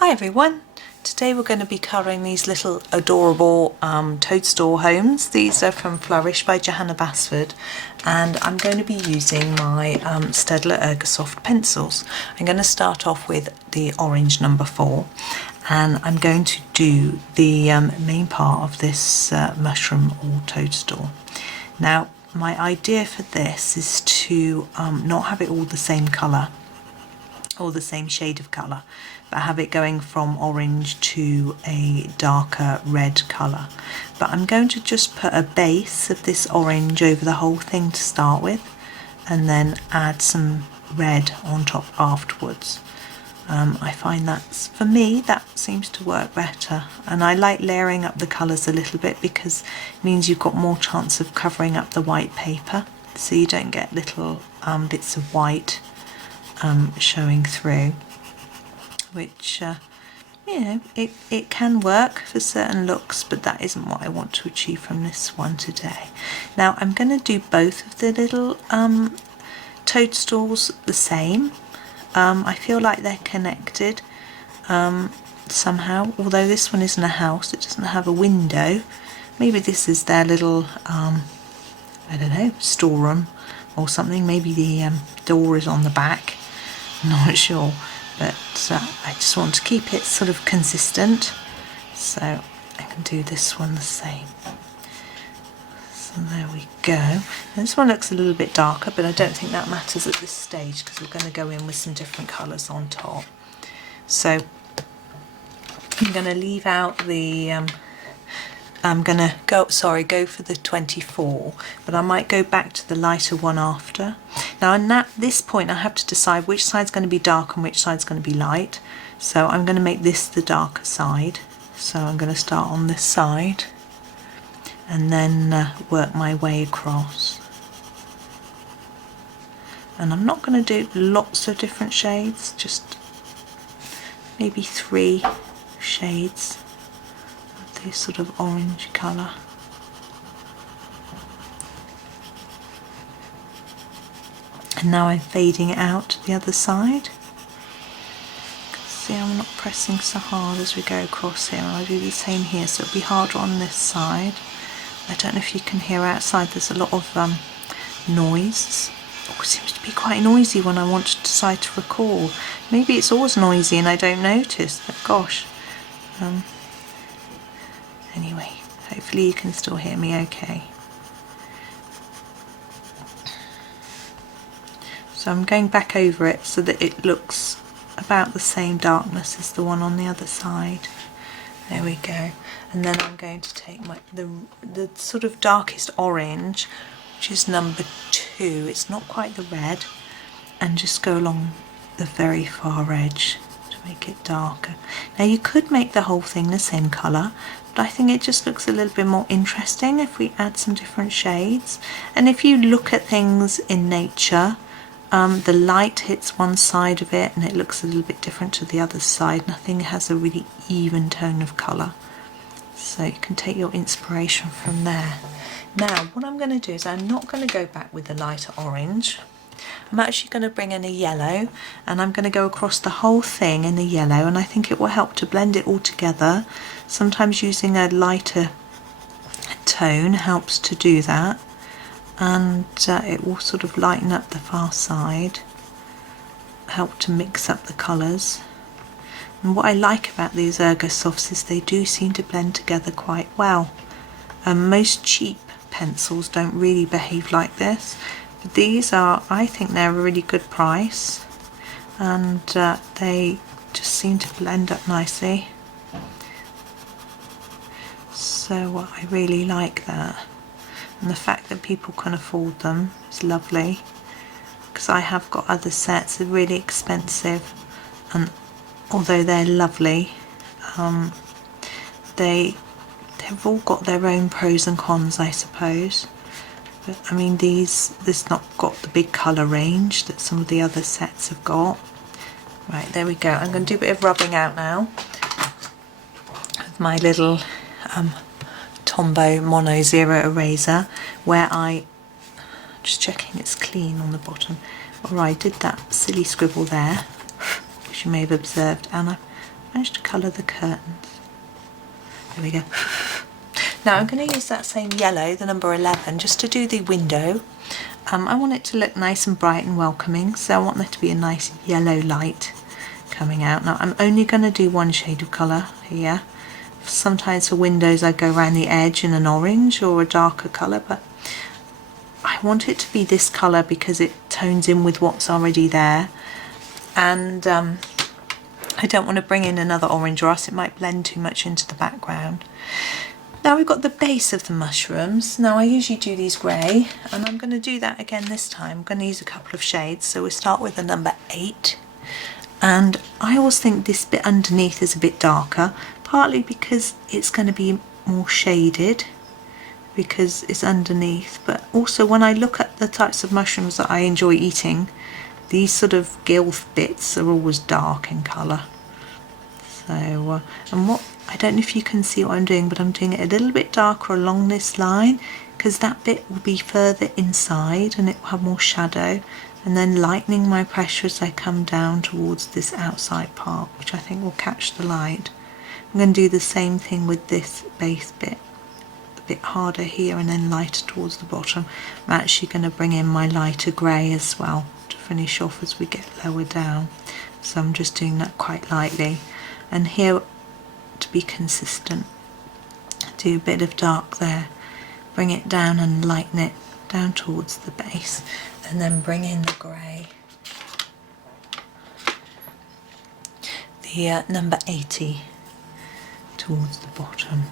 Hi everyone, today we're going to be colouring these little adorable toadstool homes. These are from Flourish by Johanna Basford, and I'm going to be using my Staedtler Ergosoft pencils. I'm going to start off with the orange number 4, and I'm going to do the main part of this mushroom or toadstool. Now my idea for this is to not have it all the same colour or the same shade of colour, but have it going from orange to a darker red colour. But I'm going to just put a base of this orange over the whole thing to start with, and then add some red on top afterwards. I find that's, for me, that seems to work better, and I like layering up the colours a little bit because it means you've got more chance of covering up the white paper, so you don't get little bits of white showing through, which you know, it can work for certain looks, but that isn't what I want to achieve from this one today. Now I'm going to do both of the little toadstools the same. I feel like they're connected somehow, although this one isn't a house, it doesn't have a window. Maybe this is their little I don't know, storeroom or something. Maybe the door is on the back, I'm not sure, but I just want to keep it sort of consistent, so I can do this one the same. So there we go. And this one looks a little bit darker, but I don't think that matters at this stage because we're going to go in with some different colours on top. So I'm going to leave out the I'm going to go for the 24, but I might go back to the lighter one after. Now at this point I have to decide which side's going to be dark and which side's going to be light, so I'm going to make this the darker side. So I'm going to start on this side and then work my way across. And I'm not going to do lots of different shades, just maybe 3 shades. This sort of orange colour. And now I'm fading it out to the other side. See, I'm not pressing so hard as we go across here, and I'll do the same here, so it'll be harder on this side. I don't know if you can hear outside, there's a lot of noise. Oh, it seems to be quite noisy when I want to decide to record. Maybe it's always noisy and I don't notice, but gosh. Anyway, hopefully you can still hear me okay. So I'm going back over it so that it looks about the same darkness as the one on the other side. There we go. And then I'm going to take the sort of darkest orange, which is number 2. It's not quite the red, and just go along the very far edge to make it darker. Now you could make the whole thing the same colour, but I think it just looks a little bit more interesting if we add some different shades. And if you look at things in nature, the light hits one side of it and it looks a little bit different to the other side. Nothing has a really even tone of colour, so you can take your inspiration from there. Now what I'm going to do is I'm not going to go back with the lighter orange. I'm actually going to bring in a yellow, and I'm going to go across the whole thing in the yellow, and I think it will help to blend it all together. Sometimes using a lighter tone helps to do that, and it will sort of lighten up the far side, help to mix up the colours. And what I like about these Ergosofts is they do seem to blend together quite well. Most cheap pencils don't really behave like this. But these are, I think they're a really good price, and they just seem to blend up nicely. So I really like that, and the fact that people can afford them is lovely, because I have got other sets that are really expensive, and although they're lovely, they've all got their own pros and cons, I suppose. But I mean, this not got the big colour range that some of the other sets have got. Right, there we go. I'm going to do a bit of rubbing out now with my little Tombow Mono Zero eraser, where just checking it's clean on the bottom, or I did that silly scribble there, which you may have observed, and I managed to colour the curtains. There we go. Now I'm going to use that same yellow, the number 11, just to do the window. I want it to look nice and bright and welcoming, so I want there to be a nice yellow light coming out. Now I'm only going to do one shade of colour here. Sometimes for windows I go around the edge in an orange or a darker colour, but I want it to be this colour because it tones in with what's already there, and I don't want to bring in another orange or else it might blend too much into the background. Now we've got the base of the mushrooms. Now I usually do these grey, and I'm going to do that again this time. I'm going to use a couple of shades, so we'll start with the number 8. And I always think this bit underneath is a bit darker, partly because it's going to be more shaded because it's underneath, but also when I look at the types of mushrooms that I enjoy eating, these sort of gill bits are always dark in colour. So, and what, I don't know if you can see what I'm doing, but I'm doing it a little bit darker along this line because that bit will be further inside and it will have more shadow, and then lightening my pressure as I come down towards this outside part, which I think will catch the light. I'm going to do the same thing with this base bit, a bit harder here and then lighter towards the bottom. I'm actually going to bring in my lighter grey as well to finish off as we get lower down, so I'm just doing that quite lightly. And here, to be consistent, do a bit of dark there, bring it down and lighten it down towards the base, and then bring in the grey, the number 80 towards the bottom,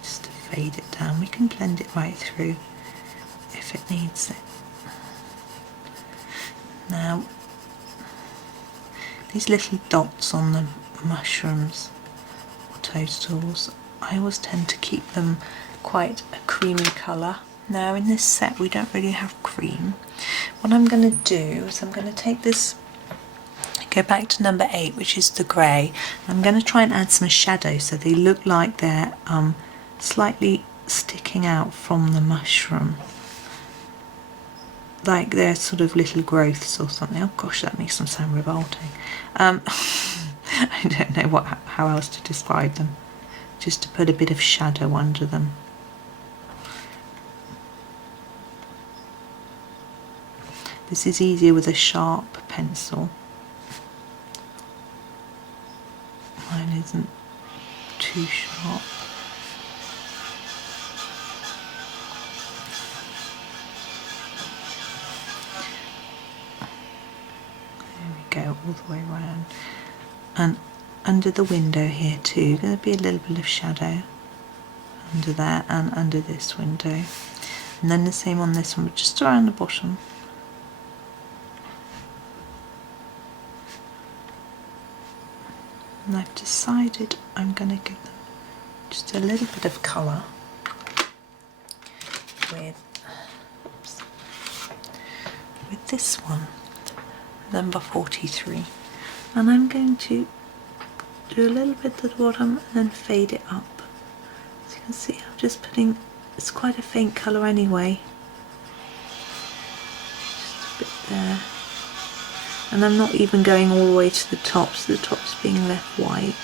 just to fade it down. We can blend it right through if it needs it. Now these little dots on the mushrooms or toadstools, I always tend to keep them quite a creamy colour. Now in this set we don't really have cream. What I'm going to do is I'm going to take this, go back to number 8, which is the grey. I'm going to try and add some shadow so they look like they're slightly sticking out from the mushroom, like they're sort of little growths or something. Oh gosh, that makes them sound revolting. I don't know how else to describe them. Just to put a bit of shadow under them. This is easier with a sharp pencil. Mine isn't too sharp. Go all the way around, and under the window here too, going to be a little bit of shadow under there and under this window, and then the same on this one, but just around the bottom. And I've decided I'm going to give them just a little bit of colour with this one, number 43, and I'm going to do a little bit at the bottom and then fade it up. As you can see, I'm just putting, it's quite a faint colour anyway, just a bit there, and I'm not even going all the way to the top, so the top's being left white.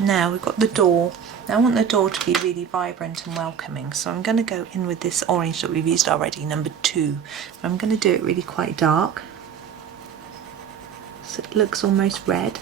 Now we've got the door. Now I want the door to be really vibrant and welcoming, so I'm going to go in with this orange that we've used already, number 2. I'm going to do it really quite dark, so it looks almost red.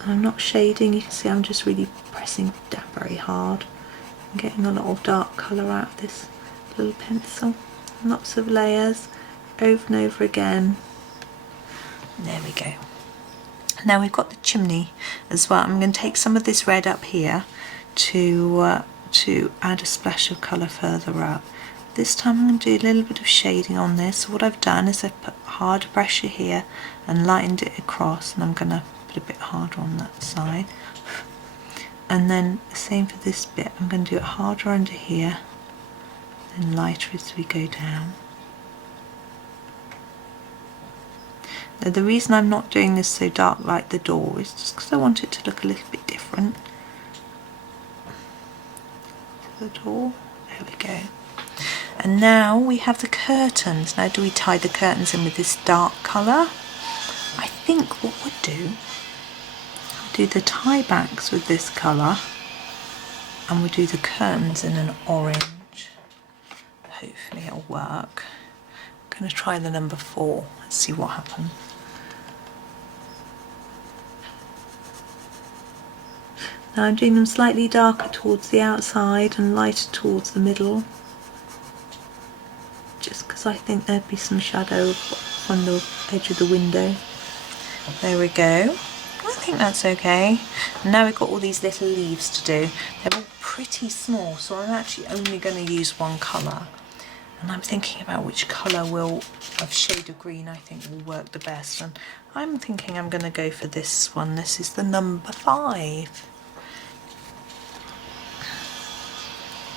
And I'm not shading, you can see I'm just really pressing down very hard. I'm getting a lot of dark colour out of this little pencil. Lots of layers, over and over again. There we go. Now we've got the chimney as well. I'm going to take some of this red up here to add a splash of colour further up. This time I'm going to do a little bit of shading on this. So what I've done is I've put hard pressure here and lightened it across, and I'm going to put a bit harder on that side. And then the same for this bit. I'm going to do it harder under here and lighter as we go down. Now, the reason I'm not doing this so dark like the door is just because I want it to look a little bit different to the door. There we go. And now we have the curtains. Now, do we tie the curtains in with this dark colour? I think what we'll do the tie backs with this colour, and we'll do the curtains in an orange. Hopefully it'll work. I'm going to try the number 4. Let's see what happens. Now I'm doing them slightly darker towards the outside and lighter towards the middle, just because I think there'd be some shadow on the edge of the window. There we go. I think that's okay. And now we've got all these little leaves to do. They're all pretty small, so I'm actually only going to use one colour. And I'm thinking about which colour of shade of green I think will work the best. And I'm thinking I'm going to go for this one. This is the number 5.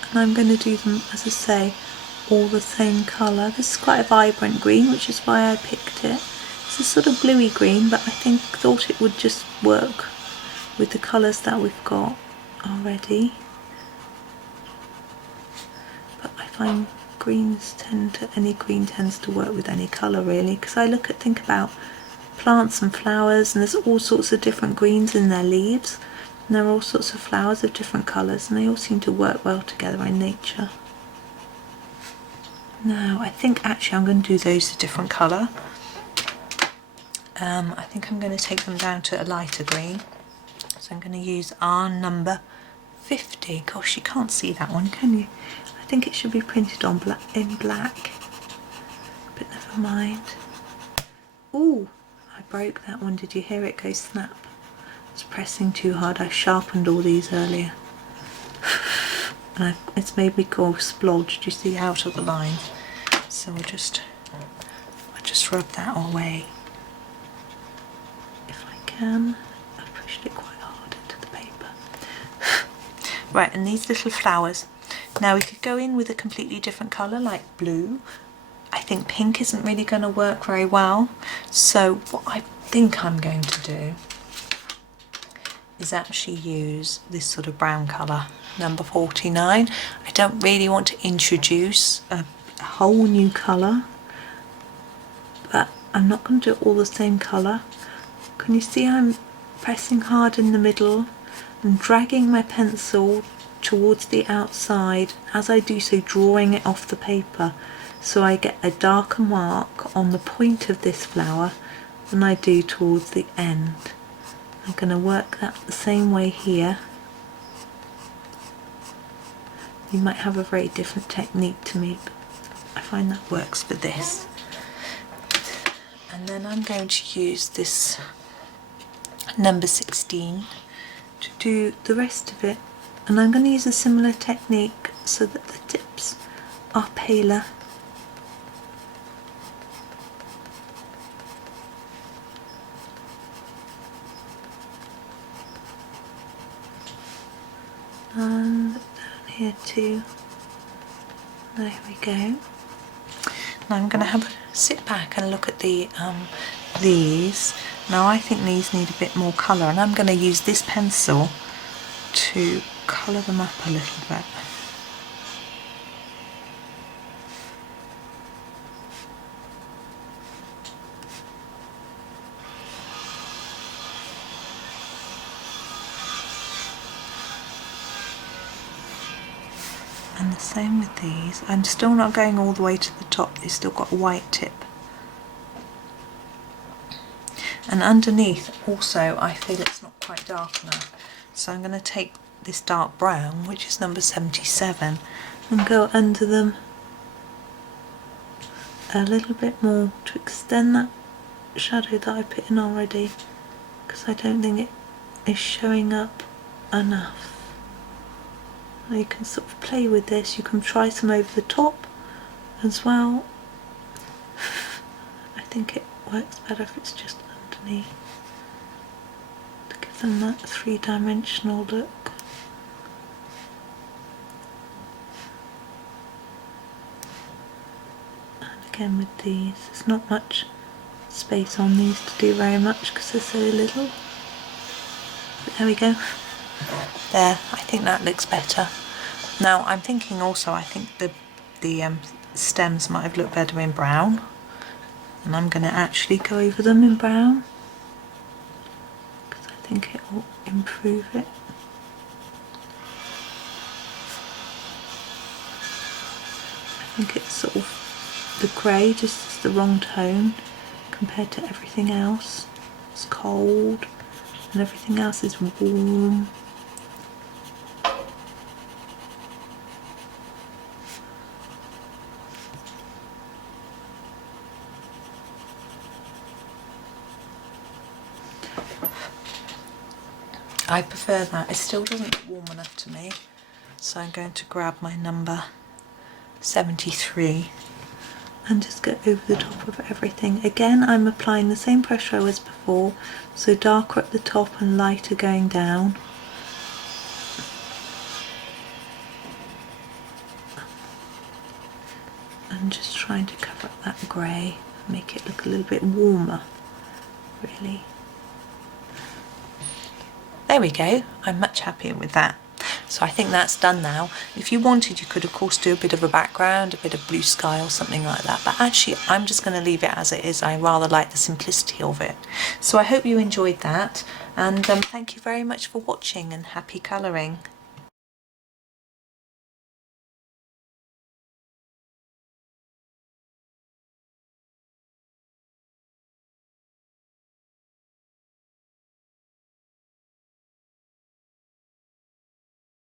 And I'm going to do them, as I say, all the same colour. This is quite a vibrant green, which is why I picked it. It's a sort of bluey green, but I thought it would just work with the colours that we've got already. But I find any green tends to work with any colour really, because I think about plants and flowers, and there's all sorts of different greens in their leaves. And there are all sorts of flowers of different colours, and they all seem to work well together in nature. Now, I think actually I'm going to do those a different colour. I think I'm going to take them down to a lighter green. So I'm going to use our number 50. Gosh, you can't see that one, can you? I think it should be printed on in black. But never mind. Ooh, I broke that one. Did you hear it go snap? I was pressing too hard. I sharpened all these earlier. And it's made me go splodged, you see, out of the line. So I'll just rub that away. If I can. I pushed it quite hard into the paper. Right, and these little flowers. Now we could go in with a completely different colour, like blue. I think pink isn't really going to work very well. So what I think I'm going to do is actually use this sort of brown colour, number 49. I don't really want to introduce a whole new colour, but I'm not going to do it all the same colour. Can you see I'm pressing hard in the middle and dragging my pencil towards the outside, as I do so drawing it off the paper, so I get a darker mark on the point of this flower than I do towards the end. I'm going to work that the same way here. You might have a very different technique to me, but I find that works for this. And then I'm going to use this number 16 to do the rest of it. And I'm going to use a similar technique so that the tips are paler. And down here too. There we go. Now I'm going to sit back and look at these. Now I think these need a bit more colour, and I'm going to use this pencil to colour them up a little bit. And the same with these. I'm still not going all the way to the top, they've still got a white tip. And underneath also I feel it's not quite dark enough, so I'm going to take this dark brown, which is number 77, and go under them a little bit more to extend that shadow that I put in already, because I don't think it is showing up enough. Now you can sort of play with this, you can try some over the top as well. I think it works better if it's just underneath, to give them that three-dimensional look. And again with these, there's not much space on these to do very much because they're so little. But there we go. There, I think that looks better. Now I'm thinking also, I think the stems might have looked better in brown, and I'm going to actually go over them in brown because I think it will improve it. I think it's sort of, the grey just is the wrong tone compared to everything else. It's cold and everything else is warm. I prefer that. It still doesn't look warm enough to me, so I'm going to grab my number 73 and just go over the top of everything. Again, I'm applying the same pressure as before, so darker at the top and lighter going down. And just trying to cover up that grey, make it look a little bit warmer, really. There we go, I'm much happier with that. So I think that's done now. If you wanted, you could of course do a bit of a background, a bit of blue sky or something like that, but actually I'm just going to leave it as it is. I rather like the simplicity of it. So I hope you enjoyed that, and thank you very much for watching, and happy colouring.